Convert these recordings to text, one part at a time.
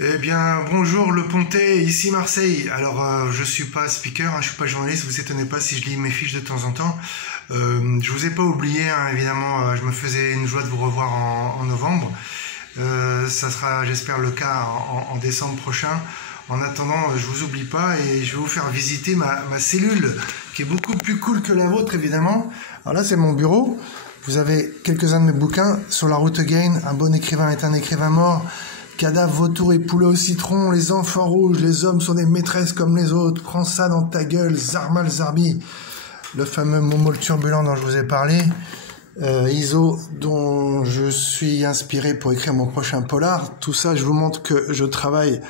Eh bien, bonjour Le Pontet, ici Marseille. Alors, je suis pas speaker, je suis pas journaliste, vous étonnez pas si je lis mes fiches de temps en temps. Je vous ai pas oublié, évidemment, je me faisais une joie de vous revoir en novembre. Ça sera, j'espère, le cas en décembre prochain. En attendant, je vous oublie pas et je vais vous faire visiter ma cellule, qui est beaucoup plus cool que la vôtre, évidemment. Alors là, c'est mon bureau. Vous avez quelques-uns de mes bouquins. Sur la route again, un bon écrivain est un écrivain mort. Cadavre, vautour et poulet au citron, les enfants rouges, les hommes sont des maîtresses comme les autres. Prends ça dans ta gueule, Zarmal Zarbi. Le fameux Momo le turbulent dont je vous ai parlé. ISO, dont je suis inspiré pour écrire mon prochain polar. Tout ça, je vous montre que je travaille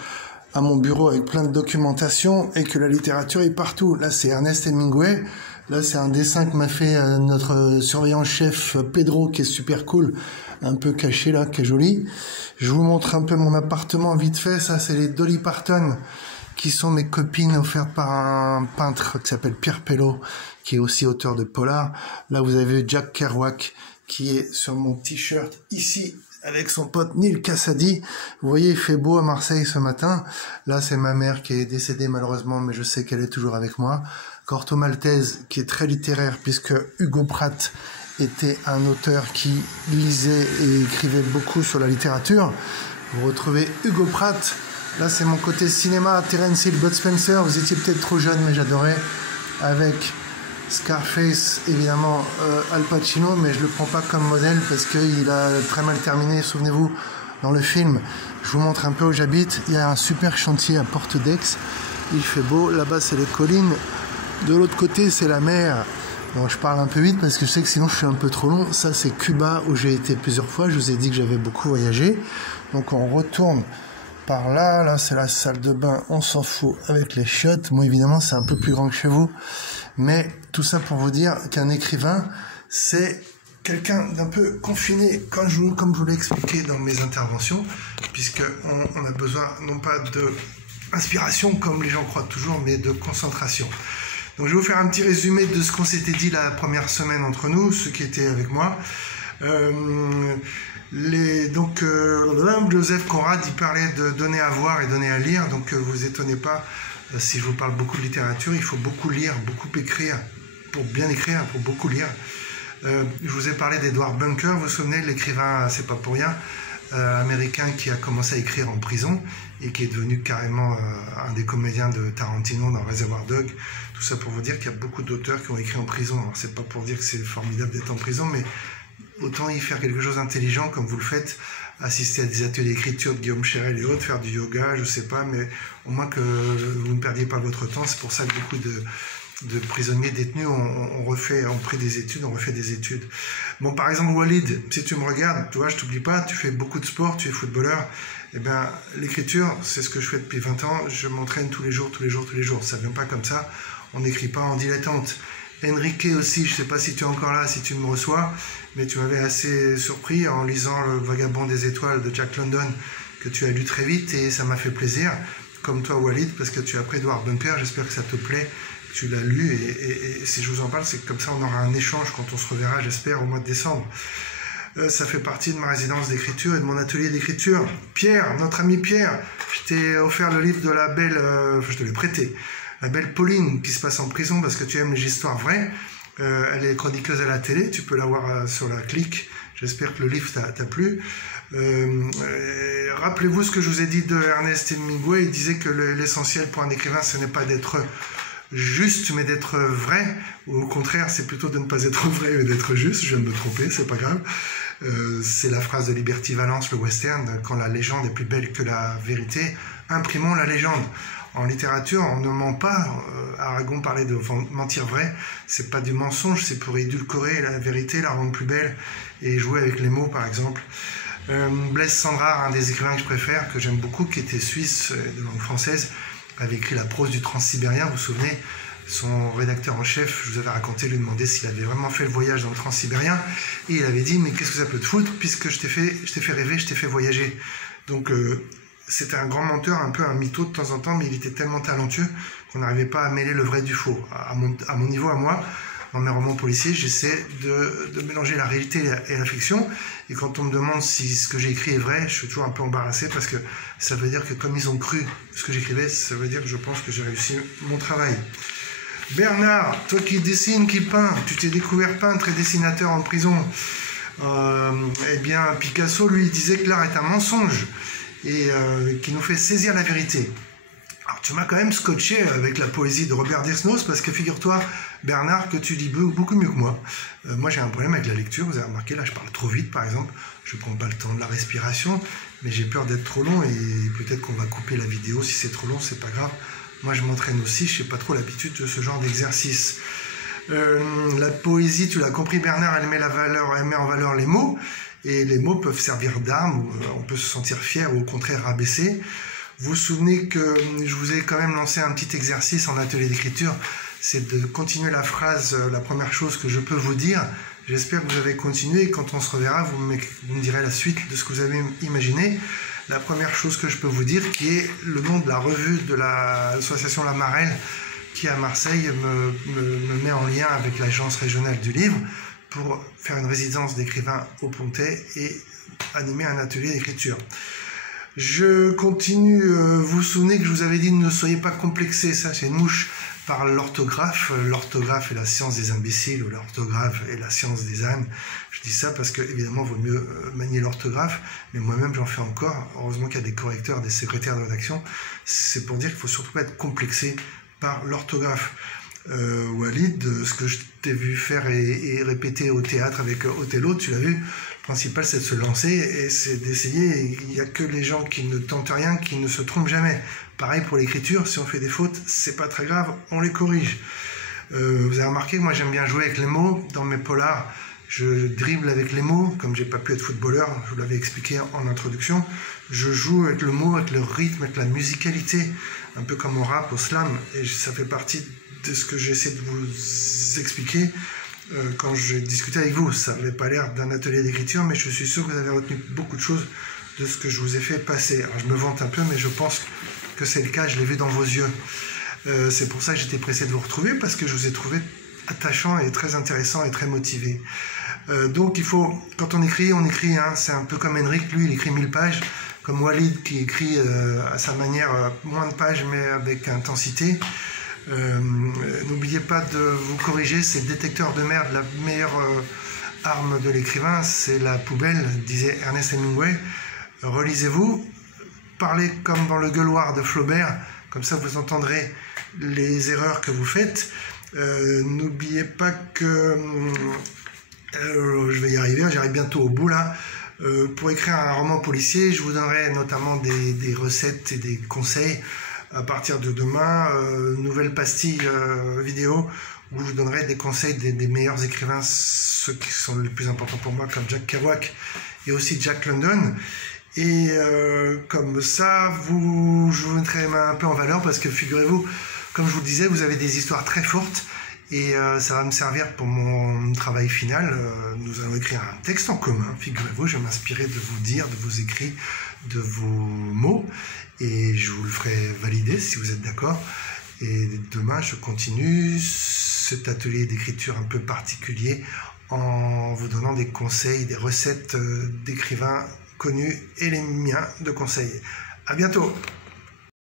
à mon bureau avec plein de documentation et que la littérature est partout. Là, c'est Ernest Hemingway. Là, c'est un dessin que m'a fait notre surveillant-chef Pedro, qui est super cool, un peu caché là, qui est joli. Je vous montre un peu mon appartement vite fait. Ça, c'est les Dolly Parton, qui sont mes copines offertes par un peintre qui s'appelle Pierre Pelot, qui est aussi auteur de polar. Là, vous avez Jack Kerouac, qui est sur mon t-shirt ici, avec son pote Neil Cassady. Vous voyez, il fait beau à Marseille ce matin. Là, c'est ma mère qui est décédée malheureusement, mais je sais qu'elle est toujours avec moi. Corto Maltese, qui est très littéraire, puisque Hugo Pratt était un auteur qui lisait et écrivait beaucoup sur la littérature. Vous retrouvez Hugo Pratt. Là, c'est mon côté cinéma. Terence Hill, Bud Spencer. Vous étiez peut-être trop jeune, mais j'adorais. Avec Scarface, évidemment, Al Pacino, mais je le prends pas comme modèle parce qu'il a très mal terminé, souvenez-vous, dans le film. Je vous montre un peu où j'habite. Il y a un super chantier à Porte d'Aix. Il fait beau. Là-bas, c'est les collines. De l'autre côté, c'est la mer. Bon, je parle un peu vite parce que je sais que sinon je suis un peu trop long. Ça, c'est Cuba où j'ai été plusieurs fois. Je vous ai dit que j'avais beaucoup voyagé. Donc, on retourne par là. Là, c'est la salle de bain. On s'en fout avec les chiottes. Moi, évidemment, c'est un peu plus grand que chez vous. Mais tout ça pour vous dire qu'un écrivain, c'est quelqu'un d'un peu confiné, comme je vous l'ai expliqué dans mes interventions, puisqu'on a besoin non pas d'inspiration, comme les gens croient toujours, mais de concentration. Donc je vais vous faire un petit résumé de ce qu'on s'était dit la première semaine entre nous, ceux qui étaient avec moi. Joseph Conrad, il parlait de donner à voir et donner à lire, donc vous étonnez pas si je vous parle beaucoup de littérature, il faut beaucoup lire, beaucoup écrire, pour bien écrire, pour beaucoup lire. Je vous ai parlé d'Edward Bunker, vous vous souvenez, l'écrivain, c'est pas pour rien, américain qui a commencé à écrire en prison et qui est devenu carrément un des comédiens de Tarantino dans Reservoir Dogs. Tout ça pour vous dire qu'il y a beaucoup d'auteurs qui ont écrit en prison. Alors c'est pas pour dire que c'est formidable d'être en prison, mais autant y faire quelque chose d'intelligent comme vous le faites, assister à des ateliers d'écriture de Guillaume Cherel et autres, faire du yoga, je sais pas, mais au moins que vous ne perdiez pas votre temps. C'est pour ça que beaucoup de prisonniers détenus ont pris des études, ont refait des études. Bon, par exemple, Walid, si tu me regardes, tu vois, je t'oublie pas, tu fais beaucoup de sport, tu es footballeur, eh bien, l'écriture, c'est ce que je fais depuis 20 ans, je m'entraîne tous les jours, ça vient pas comme ça, on n'écrit pas en dilettante. Enrique aussi, je sais pas si tu es encore là, si tu me reçois, mais tu m'avais assez surpris en lisant Le Vagabond des étoiles de Jack London, que tu as lu très vite, et ça m'a fait plaisir, comme toi Walid, parce que tu as pris Edward Bunker, j'espère que ça te plaît, que tu l'as lu, et si je vous en parle, c'est que comme ça on aura un échange quand on se reverra, j'espère, au mois de décembre. Ça fait partie de ma résidence d'écriture et de mon atelier d'écriture. Pierre, notre ami Pierre, je t'ai offert le livre de la belle, je te l'ai prêté, la belle Pauline, qui se passe en prison parce que tu aimes les histoires vraies. Elle est chroniqueuse à la télé, tu peux la voir sur la clique. J'espère que le livre t'a plu. Rappelez-vous ce que je vous ai dit de Ernest Hemingway. Il disait que l'essentiel pour un écrivain, ce n'est pas d'être juste, mais d'être vrai. Ou au contraire, c'est plutôt de ne pas être vrai, mais d'être juste. Je viens de me tromper, c'est pas grave. C'est la phrase de Liberty Valance, le western, quand la légende est plus belle que la vérité, imprimons la légende. En littérature, on ne ment pas. Aragon parlait de mentir vrai. C'est pas du mensonge, c'est pour édulcorer la vérité, la rendre plus belle et jouer avec les mots, par exemple. Blaise Cendrars, un des écrivains que je préfère, que j'aime beaucoup, qui était suisse de langue française, avait écrit La prose du Transsibérien. Vous vous souvenez, son rédacteur en chef, je vous avais raconté, lui demandait s'il avait vraiment fait le voyage dans le Transsibérien, et il avait dit, mais qu'est-ce que ça peut te foutre, puisque je t'ai fait rêver, je t'ai fait voyager. Donc c'était un grand menteur, un peu un mytho de temps en temps, mais il était tellement talentueux qu'on n'arrivait pas à mêler le vrai du faux. À mon niveau, à moi, dans mes romans policiers, j'essaie de mélanger la réalité et la fiction. Et quand on me demande si ce que j'ai écrit est vrai, je suis toujours un peu embarrassé parce que ça veut dire que comme ils ont cru ce que j'écrivais, ça veut dire que je pense que j'ai réussi mon travail. Bernard, toi qui dessines, qui peins, tu t'es découvert peintre et dessinateur en prison. Eh bien, Picasso, lui, disait que l'art est un mensonge et qui nous fait saisir la vérité. Alors, tu m'as quand même scotché avec la poésie de Robert Desnos parce que figure-toi, Bernard, que tu lis beaucoup mieux que moi. Moi, j'ai un problème avec la lecture. Vous avez remarqué, là, je parle trop vite, par exemple. Je ne prends pas le temps de la respiration, mais j'ai peur d'être trop long et peut-être qu'on va couper la vidéo. Si c'est trop long, c'est pas grave. Moi, je m'entraîne aussi. Je n'ai pas trop l'habitude de ce genre d'exercice. La poésie, tu l'as compris, Bernard, elle met en valeur les mots. Et les mots peuvent servir d'arme. On peut se sentir fier ou au contraire rabaissé. Vous vous souvenez que je vous ai quand même lancé un petit exercice en atelier d'écriture, c'est de continuer la phrase, la première chose que je peux vous dire. J'espère que vous avez continué et quand on se reverra, vous me direz la suite de ce que vous avez imaginé. La première chose que je peux vous dire, qui est le nom de la revue de l'association La Marelle, qui à Marseille me met en lien avec l'agence régionale du livre pour faire une résidence d'écrivain au Pontet et animer un atelier d'écriture. Je continue, vous vous souvenez que je vous avais dit ne soyez pas complexés, ça c'est une mouche, par l'orthographe. L'orthographe est la science des imbéciles ou l'orthographe est la science des ânes. Je dis ça parce que évidemment il vaut mieux manier l'orthographe, mais moi-même j'en fais encore. Heureusement qu'il y a des correcteurs, des secrétaires de rédaction. C'est pour dire qu'il ne faut surtout pas être complexé par l'orthographe. Walid, ce que je t'ai vu faire et répéter au théâtre avec Othello, tu l'as vu, le principal c'est de se lancer et c'est d'essayer. Il n'y a que les gens qui ne tentent rien qui ne se trompent jamais. Pareil pour l'écriture, si on fait des fautes, c'est pas très grave, on les corrige. Vous avez remarqué, moi j'aime bien jouer avec les mots. Dans mes polars, je dribble avec les mots, comme j'ai pas pu être footballeur, je vous l'avais expliqué en introduction. Je joue avec le mot, avec le rythme, avec la musicalité, un peu comme au rap, au slam, et ça fait partie de ce que j'essaie de vous expliquer quand j'ai discuté avec vous. Ça n'avait pas l'air d'un atelier d'écriture, mais je suis sûr que vous avez retenu beaucoup de choses de ce que je vous ai fait passer. Alors, je me vante un peu, mais je pense que c'est le cas, je l'ai vu dans vos yeux. C'est pour ça que j'étais pressé de vous retrouver, parce que je vous ai trouvé attachant et très intéressant et très motivé. Donc il faut, quand on écrit, hein, c'est un peu comme Henrik, lui il écrit 1000 pages, comme Walid qui écrit à sa manière moins de pages mais avec intensité. N'oubliez pas de vous corriger, c'est le détecteur de merde, la meilleure arme de l'écrivain, c'est la poubelle, disait Ernest Hemingway. Relisez-vous, parlez comme dans le gueuloir de Flaubert, comme ça vous entendrez les erreurs que vous faites. N'oubliez pas que je vais y arriver, j'arrive bientôt au bout là. Pour écrire un roman policier, je vous donnerai notamment des recettes et des conseils. À partir de demain, nouvelle pastille vidéo où je vous donnerai des conseils des meilleurs écrivains, ceux qui sont les plus importants pour moi, comme Jack Kerouac et aussi Jack London. Et comme ça, je vous mettrai un peu en valeur parce que figurez-vous, comme je vous le disais, vous avez des histoires très fortes et ça va me servir pour mon travail final. Nous allons écrire un texte en commun, figurez-vous, je vais m'inspirer de vos dires, de vos écrits, de vos mots et je vous le ferai valider si vous êtes d'accord. Et demain, je continue cet atelier d'écriture un peu particulier en vous donnant des conseils, des recettes d'écrivains connus et les miens de conseils. À bientôt!